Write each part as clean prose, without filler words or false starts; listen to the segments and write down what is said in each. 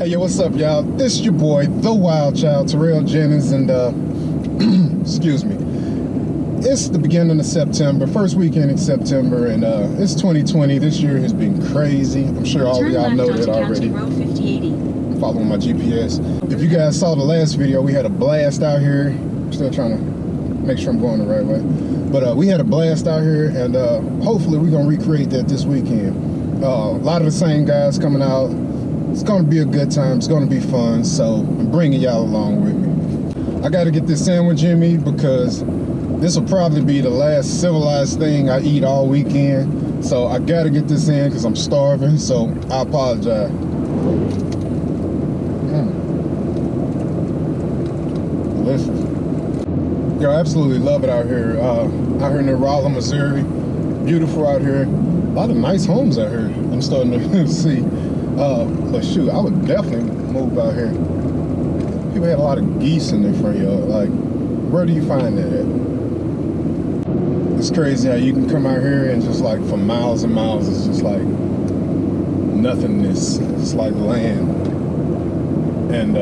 Hey, yo, what's up, y'all? This is your boy, the Wild Child, Terrell Jennings, and, excuse me. It's the beginning of September, first weekend in September, and it's 2020. This year has been crazy. I'm sure all of y'all know that already. I'm following my GPS. If you guys saw the last video, we had a blast out here. I'm still trying to make sure I'm going the right way. But we had a blast out here, and hopefully we're going to recreate that this weekend. A lot of the same guys coming out. It's going to be a good time. It's going to be fun. So I'm bringing y'all along with me. I got to get this sandwich in me because this will probably be the last civilized thing I eat all weekend. So I got to get this in because I'm starving. So I apologize. Delicious. Yo, I absolutely love it out here. Out here near Rolla, Missouri. Beautiful out here. A lot of nice homes out here. I'm starting to see. But shoot, I would definitely move out here. People had a lot of geese in their front yard. Like, where do you find that at? It's crazy how you can come out here and just like for miles and miles, it's just like nothingness. It's like land. And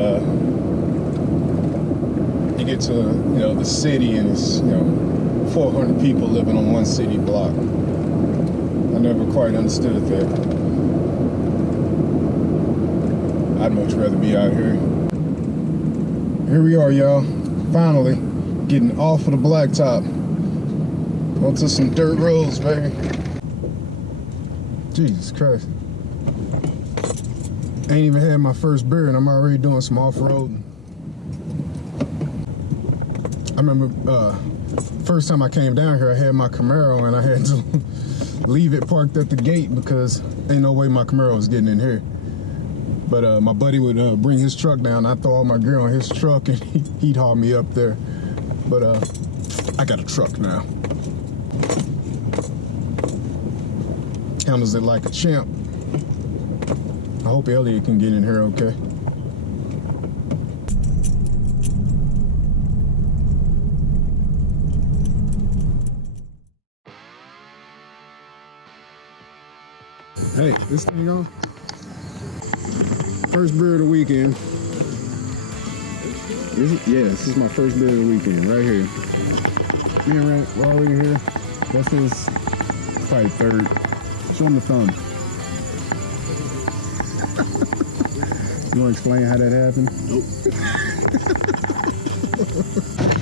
you get to, the city and it's, 400 people living on one city block. I never quite understood that. I'd much rather be out here. Here we are, y'all. Finally getting off of the blacktop onto some dirt roads, baby. Jesus Christ. Ain't even had my first beer and I'm already doing some off-roading. I remember first time I came down here, I had my Camaro and I had to leave it parked at the gate because ain't no way my Camaro was getting in here. But my buddy would bring his truck down. I'd throw all my gear on his truck and he'd haul me up there. But I got a truck now. Handles it like a champ. I hope Elliot can get in here okay. Hey, this thing on? First beer of the weekend. Is it? Yeah, this is my first beer of the weekend, right here. Me and Rank, we're already here. That's his probably third. Show him the thumb. You want to explain how that happened? Nope.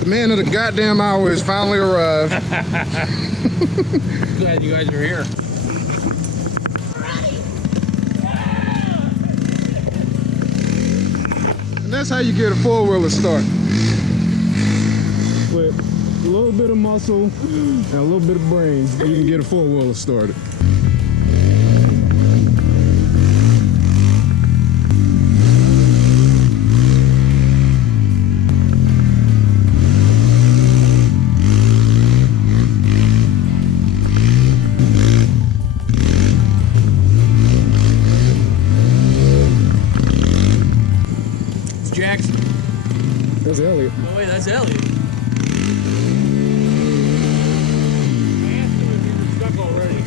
The man of the goddamn hour has finally arrived. Glad you guys are here. And that's how you get a four-wheeler start. With a little bit of muscle and a little bit of brains, you can get a four-wheeler started. Jackson. That's Elliot. Oh wait, that's Elliot. I asked him if he was stuck already.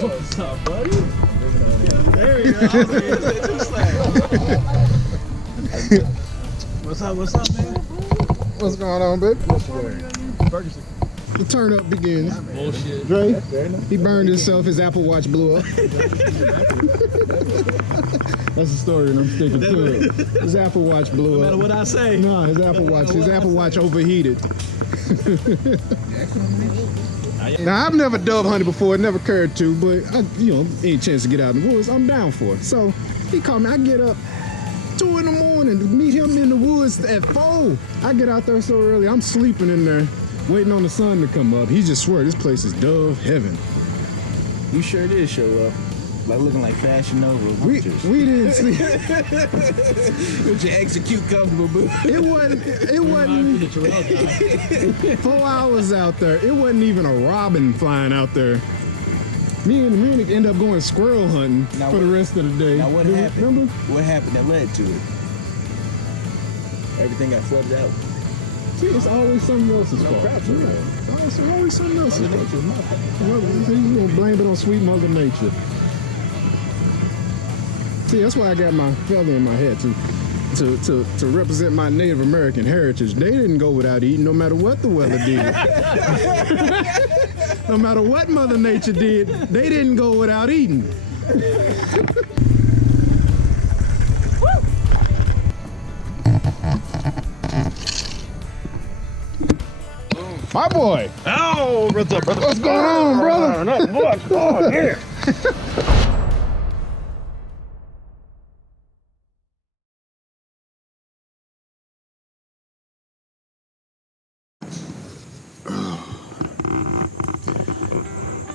What's up, buddy? There you go. What's up, man? What's going on, baby? The turn up begins. Bullshit. Dre, he burned himself, his Apple Watch blew up. That's the story and I'm sticking to it. His Apple Watch blew up. No matter what I say. No, his Apple Watch overheated. Now, I've never dove hunted before, never cared to, but any chance to get out in the woods, I'm down for it. So he called me, I get up 2 in the morning to meet him in the woods at 4. I get out there so early, I'm sleeping in there, waiting on the sun to come up. He just swear this place is dove heaven. You sure did show up. Like looking like Fashion Nova. We didn't see. With your execute comfortable boots. It wasn't 4 hours out there. It wasn't even a robin flying out there. Me and Nick end up going squirrel hunting for the rest of the day. Now what happened? Remember? What happened that led to it? Everything got flooded out. See, it's always something else's fault. crap, Yeah, it's always something else's fault. Well, you gonna blame it on sweet Mother Nature. See, that's why I got my feather in my head to represent my Native American heritage. They didn't go without eating, no matter what the weather did. No matter what Mother Nature did, they didn't go without eating. My boy. Oh, what's up, brother? What's going on, brother? Not much. Oh, yeah.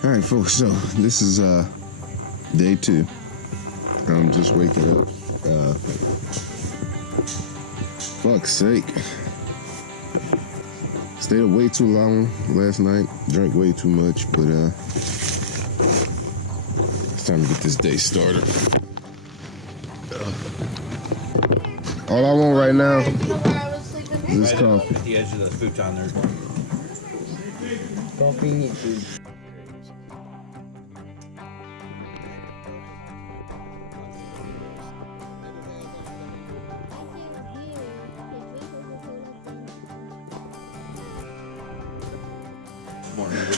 All right, folks. So this is day 2. I'm just waking up. Fuck's sake. Stayed up way too long last night. Drank way too much, but it's time to get this day started. All I want right now is this coffee. At the edge of the futon there. Convenient food.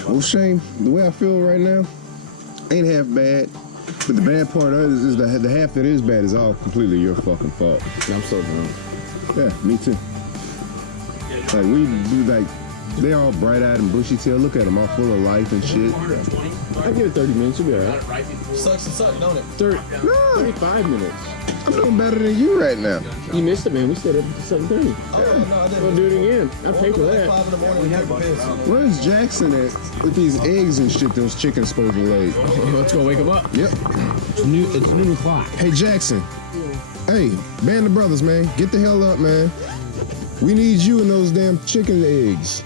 Well, Shane, the way I feel right now ain't half bad. But the bad part of it is the half that is bad is all completely your fucking fault. I'm so drunk. Yeah, me too. Like, we do, like, they all bright-eyed and bushy-tailed. Look at them, all full of life and shit. I give it 30 minutes. You'll be all right. Sucks to suck, don't it? 35 minutes. I'm doing better than you right now. You missed it, man. We stayed up until 7:30. Oh, no, I didn't. We'll do it again. I pay for that. 5 in the morning, we had to piss. Where's Jackson at with these eggs and shit those chickens supposed to lay? Let's go wake him up. Yep. It's noon o'clock. Hey, Jackson. Hey, band of brothers, man. Get the hell up, man. We need you in those damn chicken eggs.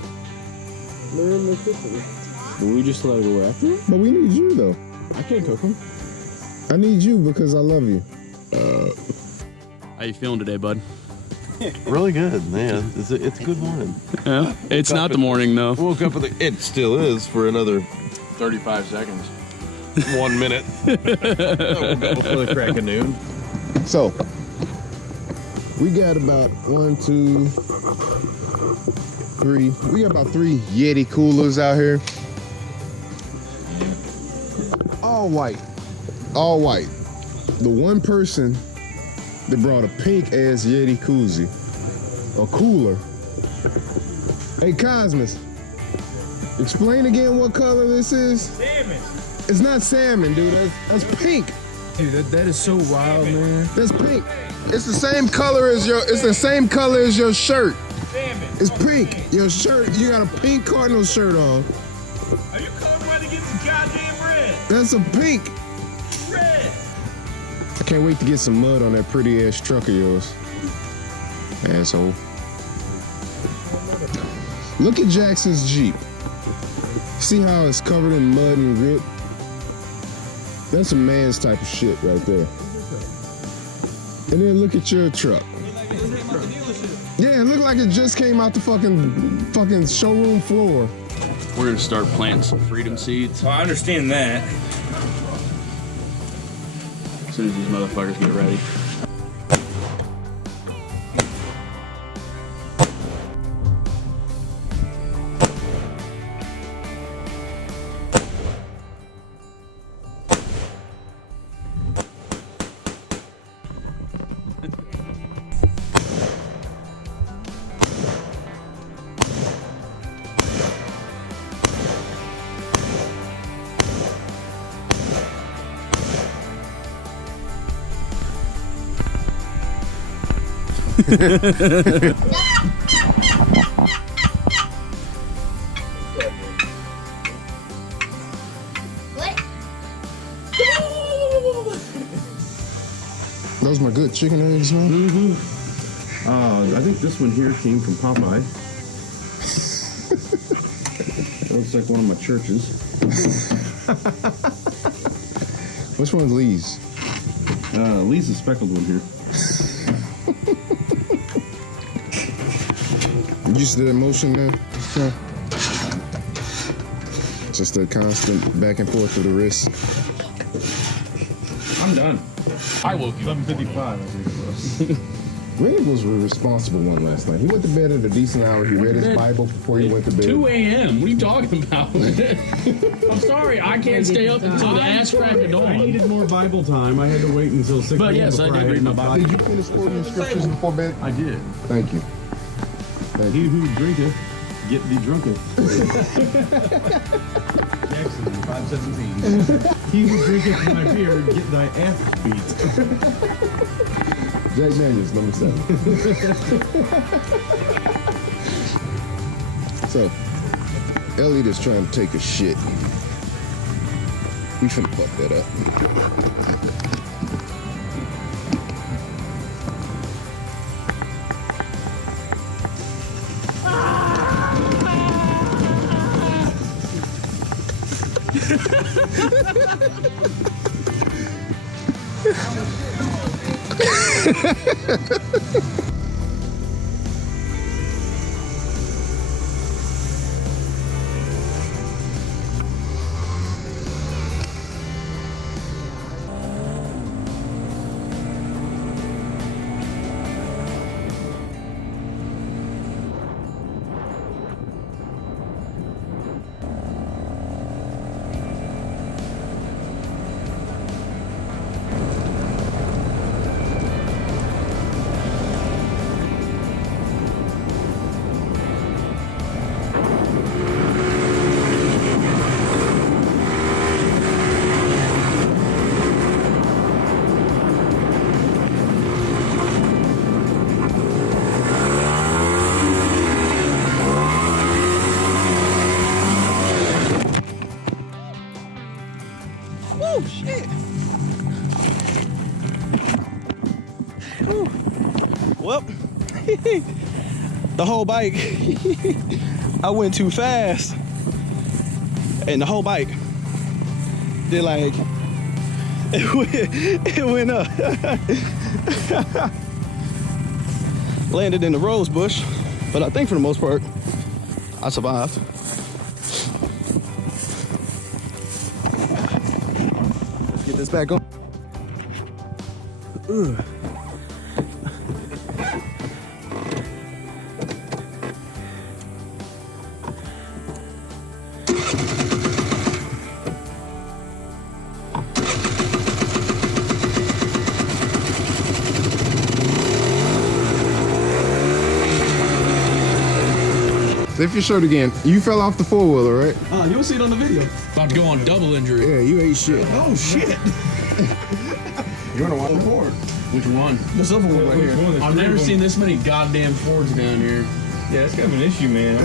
They're in the kitchen. But we just let it go after? But we need you, though. I can't cook them. I need you because I love you. How you feeling today, bud? Really good, man. It's a good morning. Yeah. It's not the morning though. Woke up with it still is for another 35 seconds. 1 minute. Before the crack of noon. So, we got about 1, 2, 3. We got about 3 Yeti coolers out here. All white. All white. The one person that brought a pink ass Yeti koozie, a cooler. Hey, Cosmos, explain again what color this is. Salmon. It's not salmon, dude. That's pink. Dude, that is so wild, man. That's pink. It's the same color as your. It's the same color as your shirt. Salmon. It's pink. Your shirt. You got a pink Cardinal shirt on. Are you colorblind against the goddamn red? That's a pink. Red. I can't wait to get some mud on that pretty ass truck of yours, asshole. Look at Jackson's Jeep. See how it's covered in mud and grit? That's a man's type of shit right there. And then look at your truck. Yeah, it looked like it just came out the fucking showroom floor. We're gonna start planting some freedom seeds Well, I understand that. as soon as these motherfuckers get ready. Those my good chicken eggs, man. I think this one here came from Popeye. That looks like one of my churches. Which one's Lee's? Lee's the speckled one here. used to that motion now? Just a constant back and forth of the wrist. I'm done. I woke you up. 11:55. Ray was a responsible one last night. He went to bed at a decent hour. He read his Bible before he went to bed. 2 a.m. What are you talking about? I'm sorry, I can't stay up until the ass crack of I dawn. needed more Bible time. I had to wait until 6 But a.m. yes, I before did had read my my Bible. Did you finish quoting the scriptures before bed? I did. Thank you. Thank He you. who drinketh, get thee drunketh. Jackson, 5:17. He who drinketh my beer, get thy ass beat. Jack Daniels, number 7. So, Elliot is trying to take a shit. We finna fuck that up. Oh shit. Whew. Well, the whole bike, I went too fast, and the whole bike did like it went up, landed in the rose bush, but I think for the most part, I survived. Let's get this back on. Ugh. Lift your shirt again. You fell off the four-wheeler, right? You'll see it on the video. About to go on double injury. Yeah, you ate shit. Oh shit! You wanna watch the board? Which one? This other one right here. I've never seen this many goddamn Fords down here. Yeah, it's kind of an issue, man.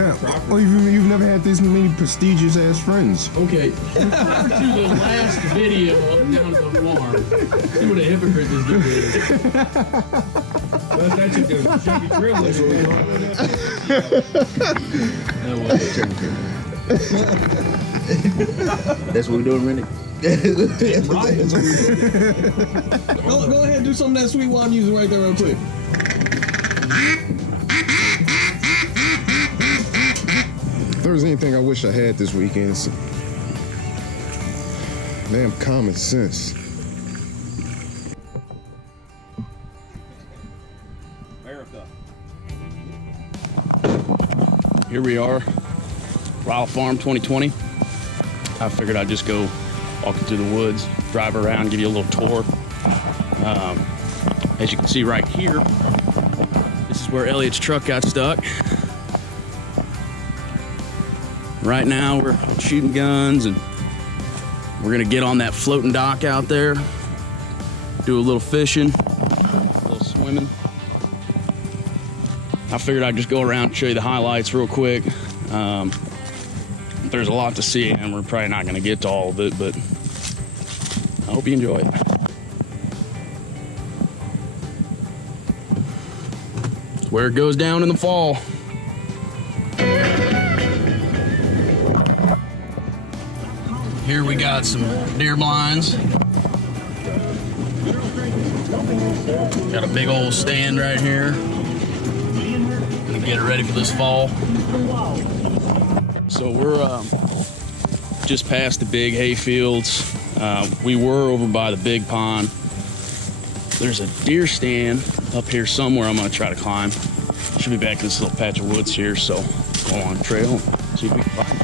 Oh, you've never had this many prestigious ass friends. Okay, refer to the last video of down at the farm. See what a hypocrite this dude is. Well, that's actually a shaky privilege. That was That's what we're doing, Rennie. right. Go ahead and do some of that sweet wine music right there real quick. If there was anything I wish I had this weekend, it's damn common sense. Here we are, Ryle Farm 2020. I figured I'd just go walking through the woods, drive around, give you a little tour. As you can see right here, this is where Elliot's truck got stuck. Right now we're shooting guns and we're gonna get on that floating dock out there, do a little fishing, a little swimming. I figured I'd just go around and show you the highlights real quick. There's a lot to see and we're probably not gonna get to all of it, but I hope you enjoy it. It's where it goes down in the fall. Here we got some deer blinds. Got a big old stand right here. And to get it ready for this fall. So we're just past the big hay fields. We were over by the big pond. There's a deer stand up here somewhere I'm gonna try to climb. Should be back in this little patch of woods here, so go on trail and see if we can find it.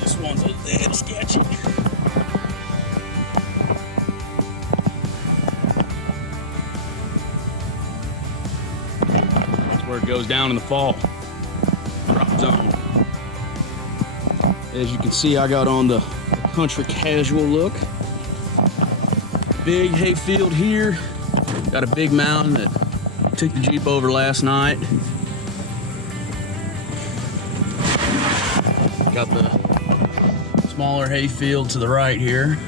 This one's a little sketchy. That's where it goes down in the fall. Drop zone. As you can see, I got on the country casual look. Big hay field here. Got a big mountain that took the Jeep over last night. Got the smaller hay field to the right here.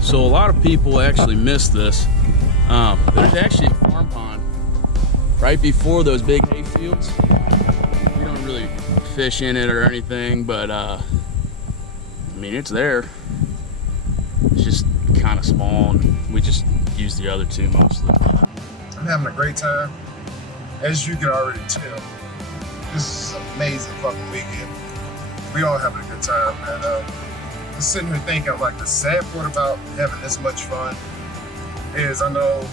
So a lot of people actually miss this. There's actually a farm pond right before those big hay fields. We don't really fish in it or anything, but I mean, it's there. It's just kind of small, and we just use the other two mostly. I'm having a great time. As you can already tell, this is an amazing fucking weekend. We all having a good time, and I'm sitting here thinking, like, the sad part about having this much fun is I know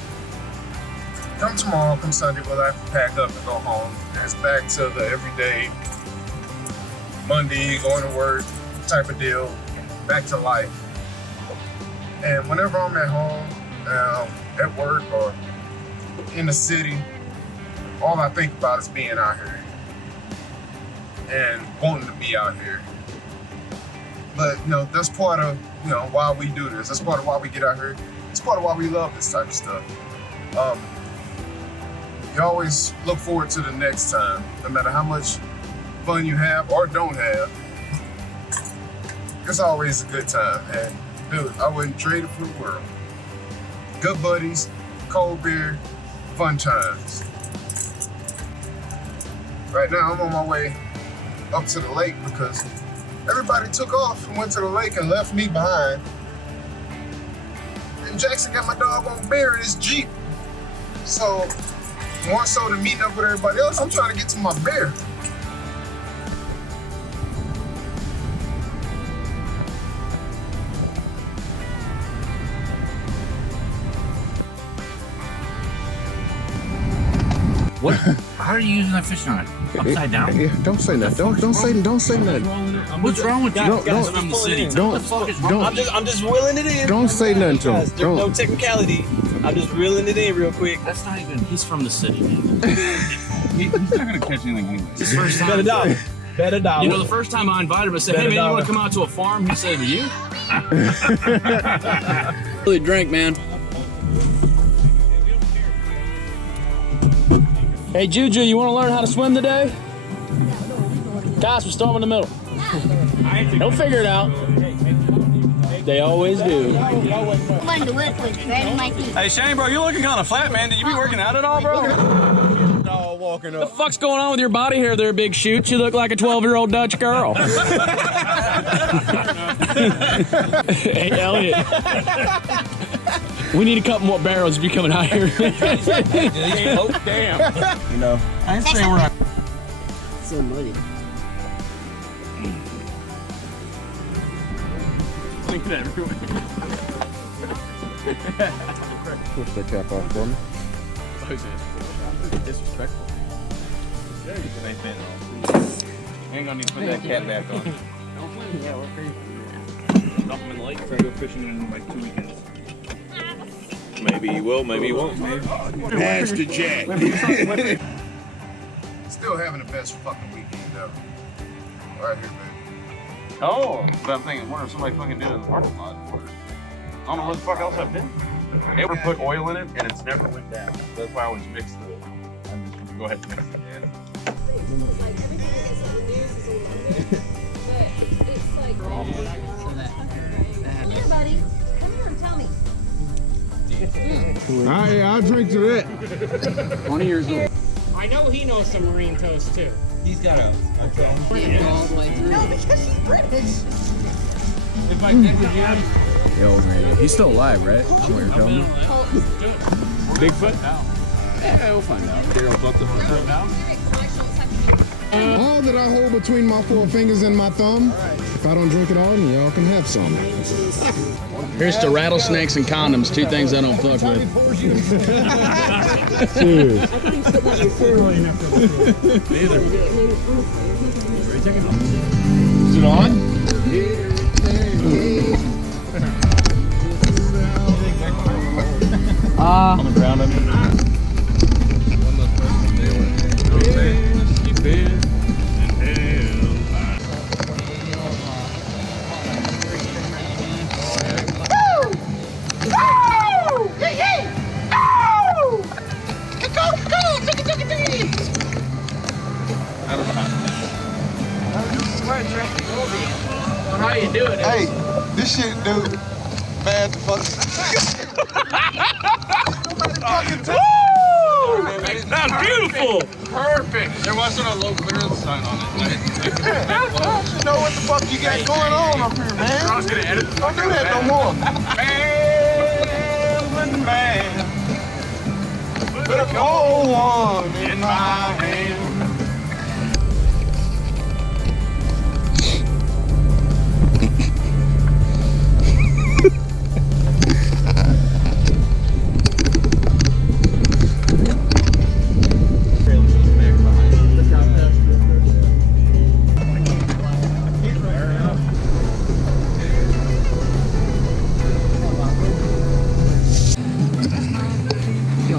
come tomorrow, come Sunday, we'll have to pack up and go home. And it's back to the everyday Monday, going to work type of deal, back to life. And whenever I'm at home, at work or in the city, all I think about is being out here and wanting to be out here. But, you know, that's part of, you know, why we do this. That's part of why we get out here. It's part of why we love this type of stuff. You always look forward to the next time, no matter how much fun you have or don't have. It's always a good time, and dude, I wouldn't trade it for the world. Good buddies, cold beer, fun times. Right now, I'm on my way up to the lake because everybody took off and went to the lake and left me behind. And Jackson got my dog on beer in his Jeep. So, more so than meeting up with everybody else, I'm trying to get to my beer. What? How are you using that fishing line? Upside down? Yeah, don't say that. Don't say nothing. What's wrong with you? I'm just reeling it in. Don't say nothing to him. There's no technicality. I'm just reeling it in real quick. That's not even. He's from the city, man. He's not gonna catch anything anyway. It's his first time. Better dollar. You know, the first time I invited him, I said, "Hey man, you want to come out to a farm?" He said, "You?" Really drink, man. Hey Juju, you want to learn how to swim today? Guys, we're storming the middle. They'll figure it out. They always do. Hey Shane, bro, you looking kind of flat, man. Did you be working out at all, bro? Dog walking What up. the fuck's going on with your body hair there, big shoot? You look like a 12-year-old Dutch girl. Hey, Elliot. We need a couple more barrels to be coming out here. Oh, damn. You know, I ain't saying we're not. So muddy. Look at that everywhere. Push that cap off for me. Disrespectful. Ain't gonna need to put that cat back on. Yeah, we're pretty. Dump them in the lake. Try to go fishing in like 2 weekends. Maybe he will, maybe he won't. Master Jack. Still having the best fucking weekend ever. Right here, baby. Oh, but I'm thinking, wonder if somebody fucking did it in the parking lot. I don't know where the fuck else I've been. They ever put oil in it and it's never went down. That's why I always mix the. I'm just gonna go ahead and mix it. Here, buddy. Come here and tell me. I'll drink to that. 20 years old. I know he knows some marine toast too. He's got a all the way through. No, because she's British. If I get with you, Yo, man, he's still alive, right? That's what you're telling me. Bigfoot? Yeah, we'll find out. Daryl bucked the hook now. All that I hold between my 4 fingers and my thumb, if I don't drink it all, then y'all can have some. Here's to rattlesnakes and condoms, 2 things I don't fuck with. Cheers. Is it on? On the ground under. How you doing? Hey, this shit, dude. Bad to fuck. That's beautiful! Perfect. There wasn't a low clearance sign on it. You know what the fuck you got going on up here, man? I was gonna edit the Don't do that no more. Man, put a cold one in my hand.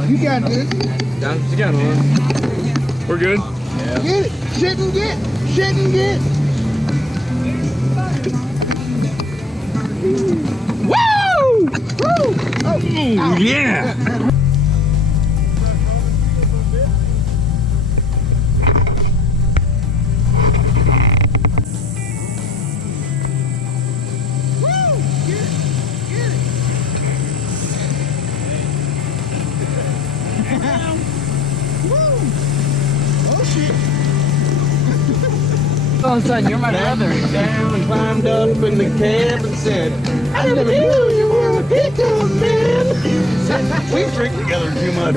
You got this. That's what you got on. We're good? Get it. Shit and get. Shit and get. Woo! Woo! Oh, Yeah! Oh, son, you're my brother. Down, climbed up in the cab and said, I never knew you were a pickle, man. We drink together too much.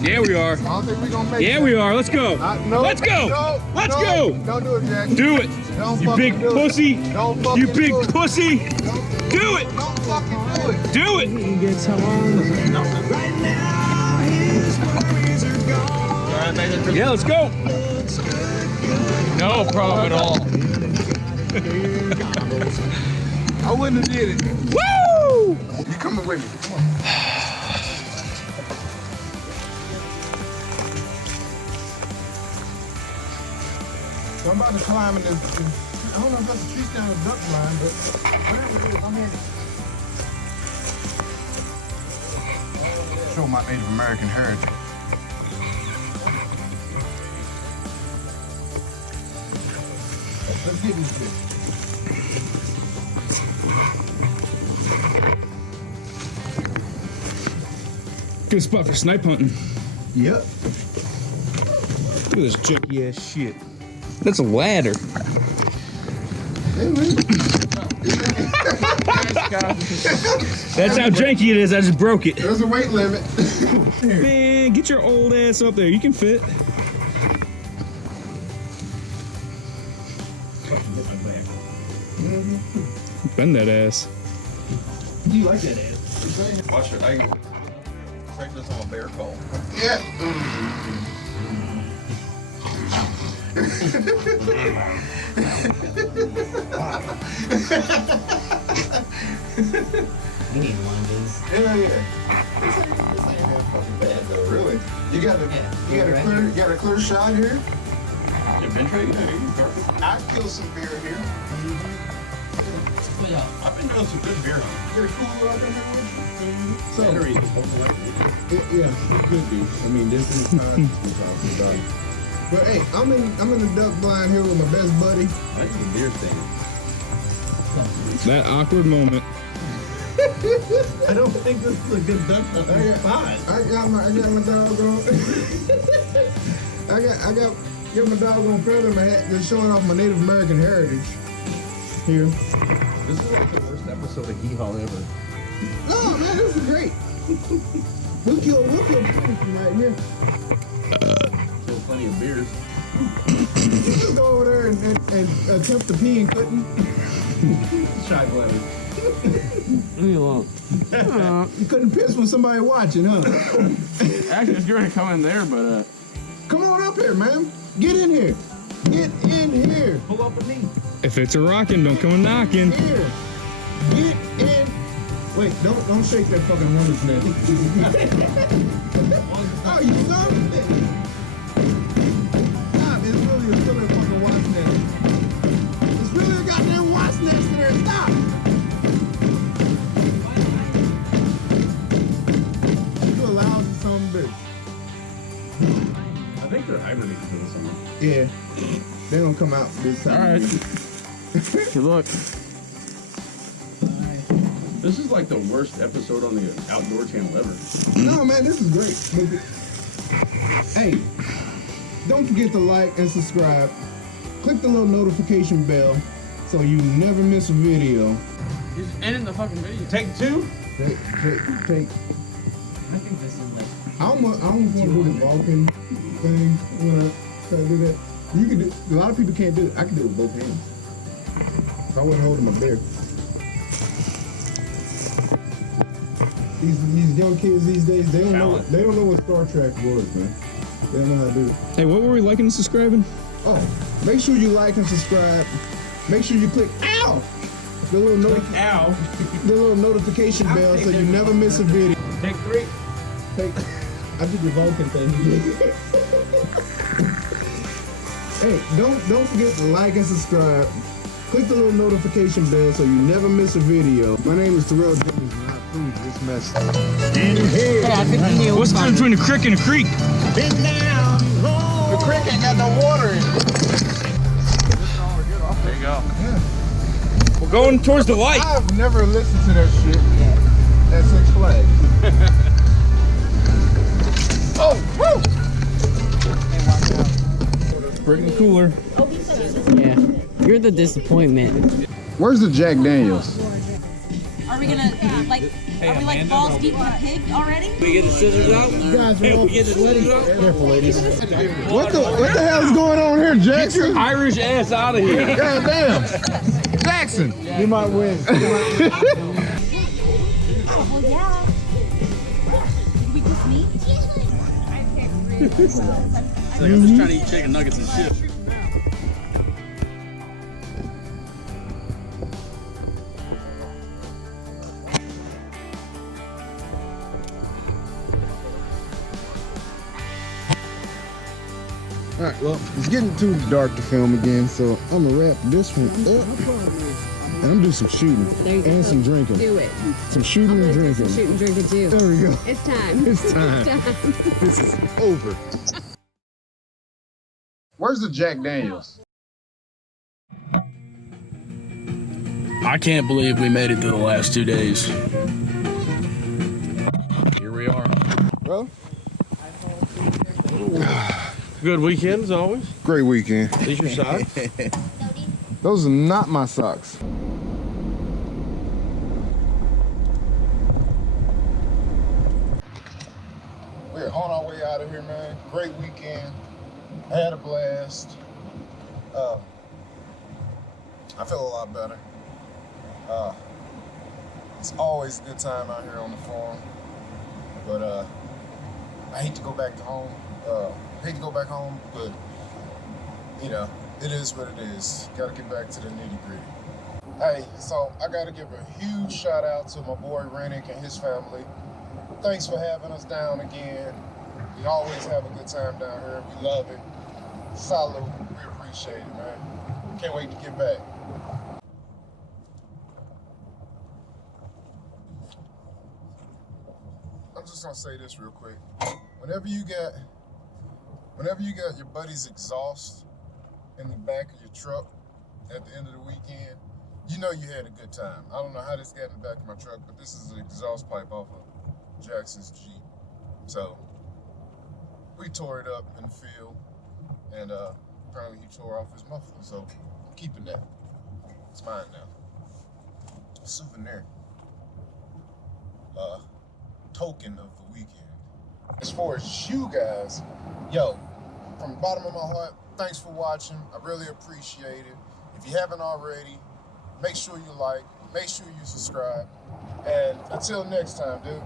Yeah, we are. I don't think we're gonna make Yeah, we are. Let's go. No, Let's go. no, Let's no. go. Don't do it, Jack. Do it. Don't You fucking big do it. pussy. Don't fucking You big do it. pussy. Do it. Don't fucking do it. Do it. Yeah, let's go. No problem at all. I wouldn't have did it. Woo! You coming with me? Come on. Somebody climbing this. I don't know if that's a tree stand or duck line, but whatever it is, I'm here. Show my Native American heritage. Let's get this shit. Good spot for snipe hunting. Yep. Look at this junky ass shit. That's a ladder. That's how janky it is. I just broke it. There's a weight limit. Man, get your old ass up there. You can fit. Bend that ass. You like that ass? Watch it. I practice on a bear call. Yeah. We need one of these. Hell yeah. This ain't that fucking bad though, really. You got a clear shot here? You've been trading out here, Carter? I killed some beer here. I've been doing some good beer hunting. Get a cooler up in here with you. So, Batteries is hopefully like yeah, it could be. I mean, this is time to talk about. But hey, I'm in the duck blind here with my best buddy. I think the beer thing. That awkward moment. I don't think this is a good duck spot. I got my dog on. I got my dog on feather in my hat, just showing off my Native American heritage. Here. This is like the worst episode of Hee Haw ever. No, man, this is great. We'll kill plenty right here. Kill plenty of beers. You just go over there and attempt to pee and couldn't. Shy bladder. Leave me alone. You couldn't piss with somebody watching, huh? Actually, it's going to come in there, but Come on up here, man. Get in here. Get in here. Pull up with me. If it's a rockin', don't come a knocking. Here. Get in. Wait, don't shake that fucking hornet's nest. Oh, you son of a bitch. Stop, it's really still a fucking wasp nest. It's really a goddamn wasp nest in there. Stop. You a lousy son of a bitch. I think they're hibernating for the summer. Yeah. They don't come out this time. all right. Good luck. This is like the worst episode on the Outdoor Channel ever. No, man, this is great. Hey, don't forget to like and subscribe. Click the little notification bell so you never miss a video. He's ending the fucking video. Take two. Take. I think this is like. I don't want to do the Vulcan thing when I try to do that. You can do. A lot of people can't do it. I can do it with both hands. If I wasn't holding my beer. These young kids these days, they don't know what Star Trek was, man. They don't know how to do it. Hey, what were we liking and subscribing? Oh, make sure you like and subscribe. Make sure you click ow the little notification bell so you never miss a video. Take three. I did the Vulcan thing. Hey, don't forget to like and subscribe. Click the little notification bell so you never miss a video. My name is Terrell Jennings and I approve this message. What's the difference between a crick and a creek? The creek ain't got no water in it. There you go. We're going towards the light. I've never listened to that shit at Six Flags. Oh, woo! Bring the cooler. Yeah. You're the disappointment. Where's the Jack Daniels? Are we gonna are we like balls deep in a pig already? We get the scissors out? You guys are all We get the scissors out? careful, ladies. What the hell is going on here, Jackson? Irish ass out of here. God damn. Jackson, you might win. Oh well, yeah. Did we just meet? It's like I'm just trying to eat chicken nuggets and shit. All right, well, it's getting too dark to film again, so I'm gonna wrap this one up. And I'm doing some shooting There you go. and some drinking. Do it. Some shooting and drinking. Shoot and drinking too. There we go. It's time. It's time. This is over. Where's the Jack Daniels? I can't believe we made it through the last 2 days. Here we are. Bro? Good weekend as always. Great weekend. These your socks? Those are not my socks. We're on our way out of here, man. Great weekend. I had a blast. I feel a lot better. It's always a good time out here on the farm. But I hate to go back to home. Hate to go back home, but you know, it is what it is. Gotta get back to the nitty-gritty. Hey, so I gotta give a huge shout out to my boy Rennick and his family. Thanks for having us down again. We always have a good time down here. We love it. Salute. We appreciate it, man. Can't wait to get back. I'm just gonna say this real quick. Whenever you got your buddy's exhaust in the back of your truck at the end of the weekend, you know you had a good time. I don't know how this got in the back of my truck, but this is an exhaust pipe off of Jackson's Jeep. So we tore it up in the field, and apparently he tore off his muffler, so I'm keeping that. It's mine now. Souvenir. Token of the weekend. As far as you guys, yo, from the bottom of my heart, thanks for watching. I really appreciate it. If you haven't already, make sure you like, make sure you subscribe, and until next time, dude.